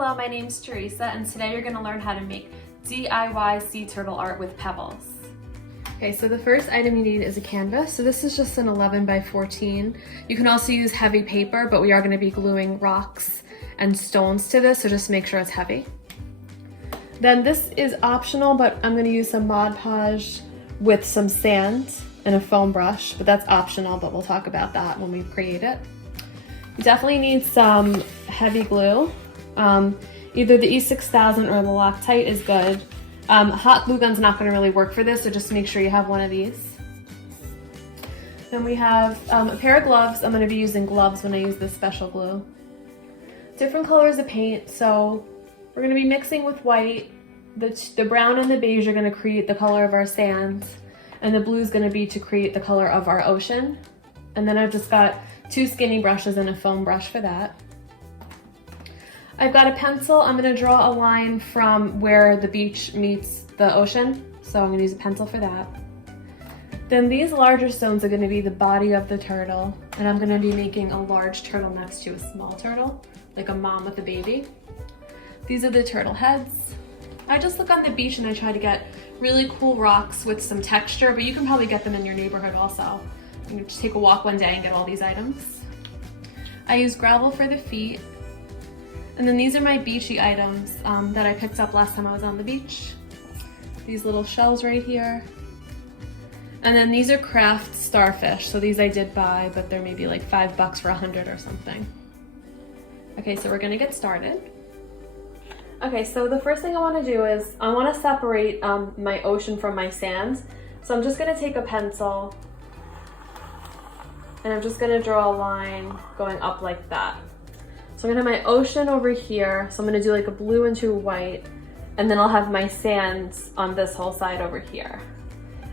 Hello, my name's Teresa, and today you're going to learn how to make DIY sea turtle art with pebbles. Okay, so the first item you need is a canvas. So this is just an 11 by 14. You can also use heavy paper, but we are going to be gluing rocks and stones to this, so just make sure it's heavy. Then this is optional, but I'm going to use some Mod Podge with some sand and a foam brush, but that's optional, but we'll talk about that when we create it. You definitely need some heavy glue. Either the E6000 or the Loctite is good. Hot glue gun's not going to really work for this, so just make sure you have one of these. Then we have a pair of gloves. I'm going to be using gloves when I use this special glue. Different colors of paint, so we're going to be mixing with white. The brown and the beige are going to create the color of our sand, and the blue is going to be to create the color of our ocean. And then I've just got 2 skinny brushes and a foam brush for that. I've got a pencil. I'm going to draw a line from where the beach meets the ocean, so I'm going to use a pencil for that. Then these larger stones are going to be the body of the turtle, and I'm going to be making a large turtle next to a small turtle, like a mom with a baby. These are the turtle heads. I just look on the beach and I try to get really cool rocks with some texture, but you can probably get them in your neighborhood also. You can just take a walk one day and get all these items. I use gravel for the feet. And then these are my beachy items that I picked up last time I was on the beach. These little shells right here. And then these are craft starfish. So these I did buy, but they're maybe like $5 for 100 or something. Okay, so we're gonna get started. Okay, so the first thing I wanna do is I wanna separate my ocean from my sand. So I'm just gonna take a pencil and I'm just gonna draw a line going up like that. So I'm gonna have my ocean over here. So I'm gonna do like a blue into a white, and then I'll have my sand on this whole side over here.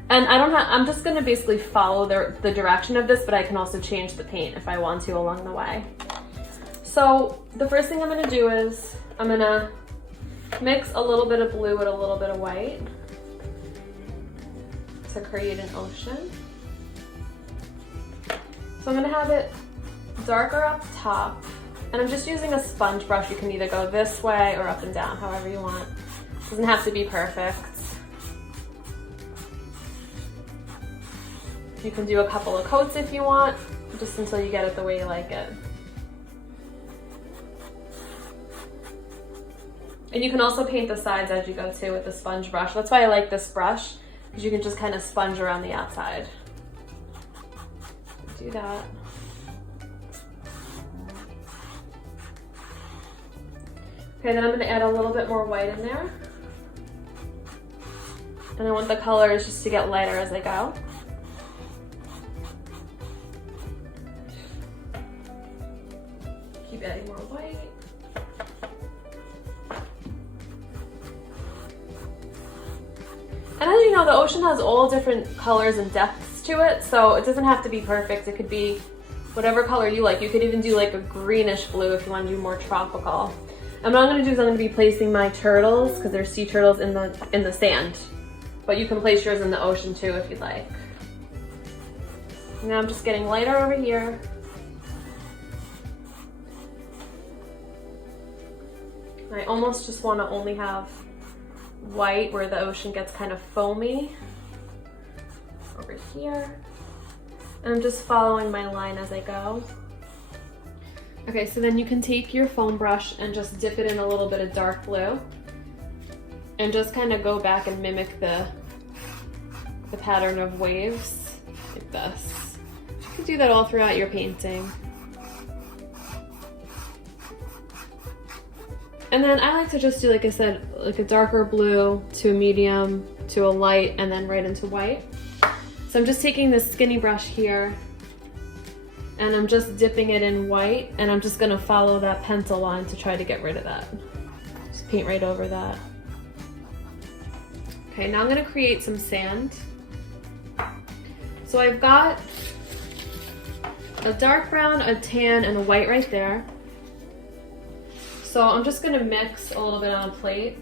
And I'm just gonna basically follow the direction of this, but I can also change the paint if I want to along the way. So the first thing I'm gonna do is I'm gonna mix a little bit of blue with a little bit of white to create an ocean. So I'm gonna have it darker up top. And I'm just using a sponge brush. You can either go this way or up and down, however you want. It doesn't have to be perfect. You can do a couple of coats if you want, just until you get it the way you like it. And you can also paint the sides as you go too with the sponge brush. That's why I like this brush, because you can just kind of sponge around the outside. Do that. Okay, then I'm going to add a little bit more white in there. And I want the colors just to get lighter as I go. Keep adding more white. And as you know, the ocean has all different colors and depths to it, so it doesn't have to be perfect. It could be whatever color you like. You could even do like a greenish blue if you want to do more tropical. And what I'm going to do is I'm going to be placing my turtles, because they're sea turtles, in the sand. But you can place yours in the ocean too if you'd like. Now I'm just getting lighter over here. I almost just want to only have white where the ocean gets kind of foamy. Over here. And I'm just following my line as I go. Okay, so then you can take your foam brush and just dip it in a little bit of dark blue and just kind of go back and mimic the pattern of waves like this. You can do that all throughout your painting. And then I like to just do, like I said, like a darker blue to a medium to a light and then right into white. So I'm just taking this skinny brush here and I'm just dipping it in white, and I'm just gonna follow that pencil line to try to get rid of that. Just paint right over that. Okay, now I'm gonna create some sand. So I've got a dark brown, a tan, and a white right there. So I'm just gonna mix a little bit on a plate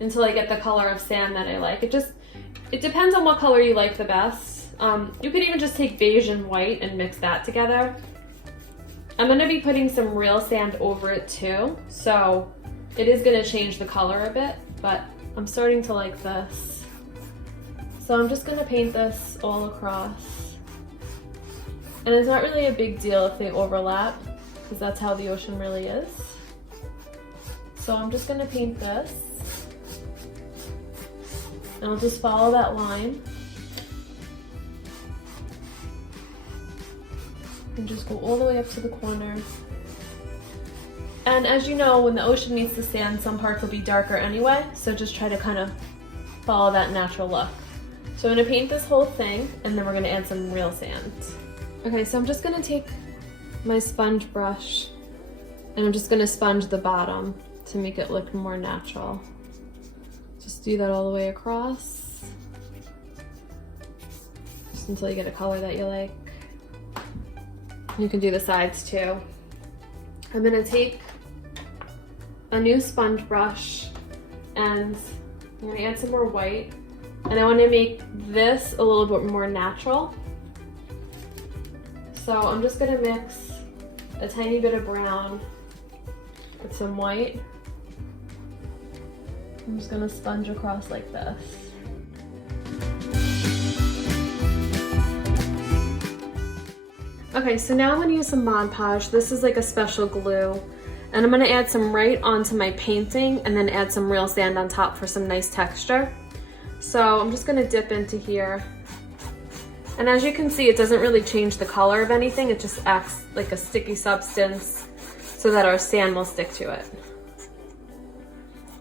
until I get the color of sand that I like. It depends on what color you like the best. You could even just take beige and white and mix that together. I'm gonna be putting some real sand over it too, so it is gonna change the color a bit, but I'm starting to like this. So I'm just gonna paint this all across. And it's not really a big deal if they overlap, because that's how the ocean really is. So I'm just gonna paint this. And I'll just follow that line. And just go all the way up to the corner. And as you know, when the ocean meets the sand, some parts will be darker anyway, so just try to kind of follow that natural look. So I'm gonna paint this whole thing, and then we're gonna add some real sand. Okay, so I'm just gonna take my sponge brush, and I'm just gonna sponge the bottom to make it look more natural. Just do that all the way across, just until you get a color that you like. You can do the sides too. I'm gonna take a new sponge brush and I'm gonna add some more white, and I wanna make this a little bit more natural. So I'm just gonna mix a tiny bit of brown with some white. I'm just gonna sponge across like this. Okay, so now I'm gonna use some Mod Podge. This is like a special glue. And I'm gonna add some right onto my painting and then add some real sand on top for some nice texture. So I'm just gonna dip into here. And as you can see, it doesn't really change the color of anything. It just acts like a sticky substance so that our sand will stick to it.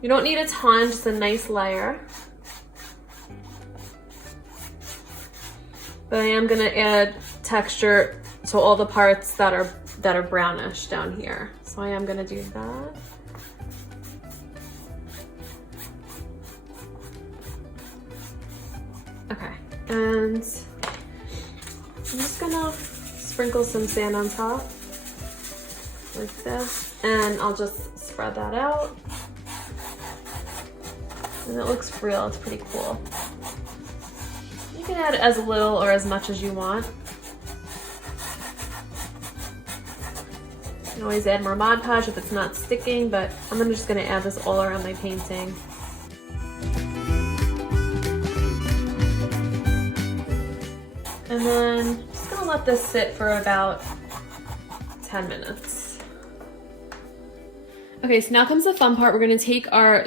You don't need a ton, just a nice layer. But I am gonna add texture to all the parts that are brownish down here. So I am gonna do that. Okay, and I'm just gonna sprinkle some sand on top like this, and I'll just spread that out. And it looks real, it's pretty cool. You can add as little or as much as you want. You can always add more Mod Podge if it's not sticking, but I'm just gonna add this all around my painting. And then I'm just gonna let this sit for about 10 minutes. Okay, so now comes the fun part. We're gonna take our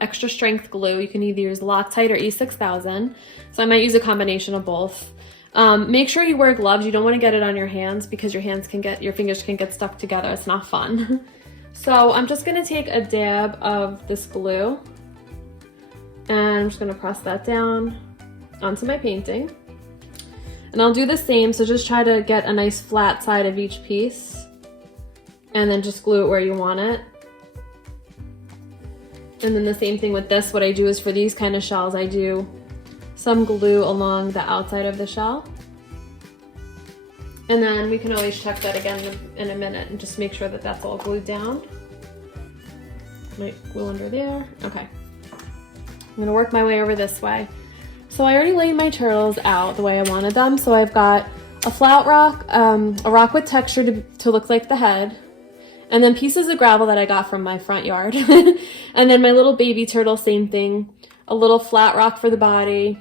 extra strength glue. You can either use Loctite or E6000. So I might use a combination of both. Make sure you wear gloves. You don't want to get it on your hands because your fingers can get stuck together. It's not fun. So I'm just gonna take a dab of this glue and I'm just gonna press that down onto my painting. And I'll do the same, so just try to get a nice flat side of each piece and then just glue it where you want it. And then the same thing with this. What I do is for these kind of shells, I do some glue along the outside of the shell. And then we can always check that again in a minute and just make sure that that's all glued down. Might glue under there. Okay. I'm gonna work my way over this way. So I already laid my turtles out the way I wanted them. So I've got a flat rock, a rock with texture to look like the head, and then pieces of gravel that I got from my front yard. And then my little baby turtle, same thing. A little flat rock for the body,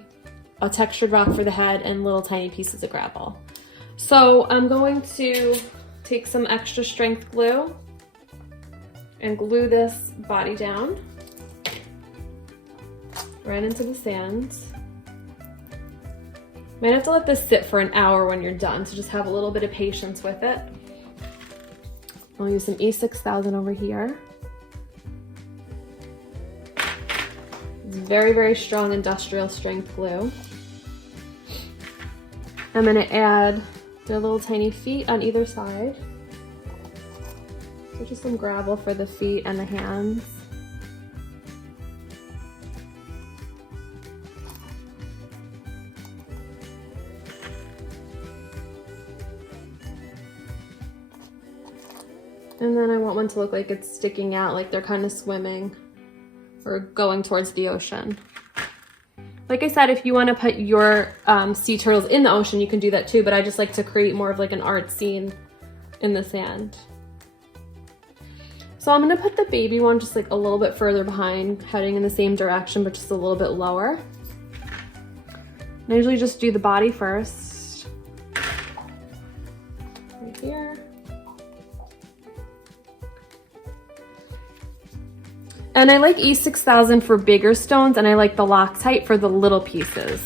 a textured rock for the head, and little tiny pieces of gravel. So I'm going to take some extra strength glue and glue this body down right into the sand. Might have to let this sit for an hour when you're done, so just have a little bit of patience with it. I'll use some E6000 over here. It's very, very strong industrial strength glue. I'm gonna add their little tiny feet on either side. So just some gravel for the feet and the hands. And then I want one to look like it's sticking out, like they're kind of swimming or going towards the ocean. Like I said, if you want to put your sea turtles in the ocean, you can do that too, but I just like to create more of like an art scene in the sand. So I'm gonna put the baby one just like a little bit further behind, heading in the same direction, but just a little bit lower. I usually just do the body first. Right here. And I like E6000 for bigger stones, and I like the Loctite for the little pieces.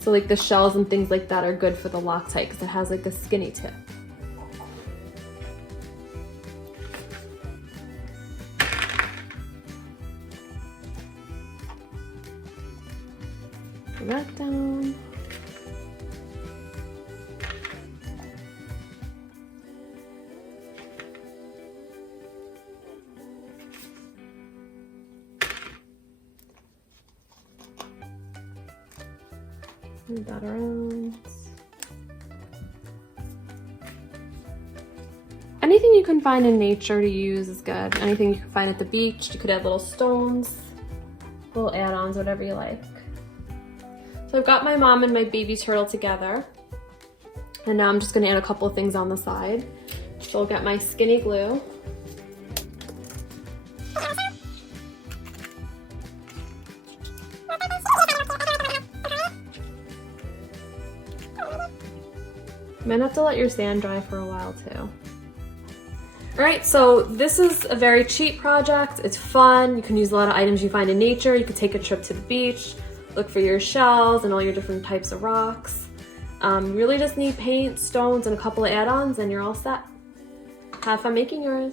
So like the shells and things like that are good for the Loctite because it has like a skinny tip. Put that down. Move that around. Anything you can find in nature to use is good. Anything you can find at the beach. You could add little stones, little add-ons, whatever you like. So I've got my mom and my baby turtle together. And now I'm just gonna add a couple of things on the side. So I'll get my skinny glue. You might have to let your sand dry for a while too. All right, so this is a very cheap project. It's fun. You can use a lot of items you find in nature. You could take a trip to the beach, look for your shells and all your different types of rocks. You really just need paint, stones, and a couple of add-ons and you're all set. Have fun making yours.